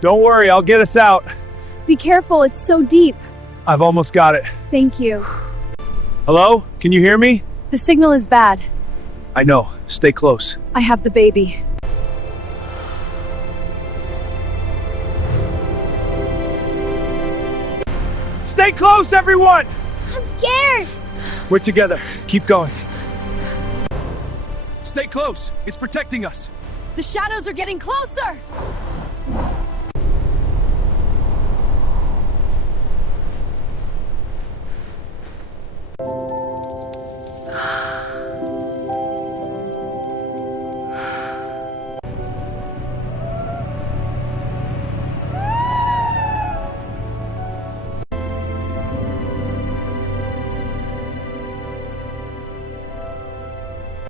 Don't worry, I'll get us out. Be careful, it's so deep. I've almost got it. Thank you. Hello? Can you hear me? The signal is bad. I know. Stay close. I have the baby. Stay close, everyone! I'm scared. We're together. Keep going. Stay close. It's protecting us. The shadows are getting closer!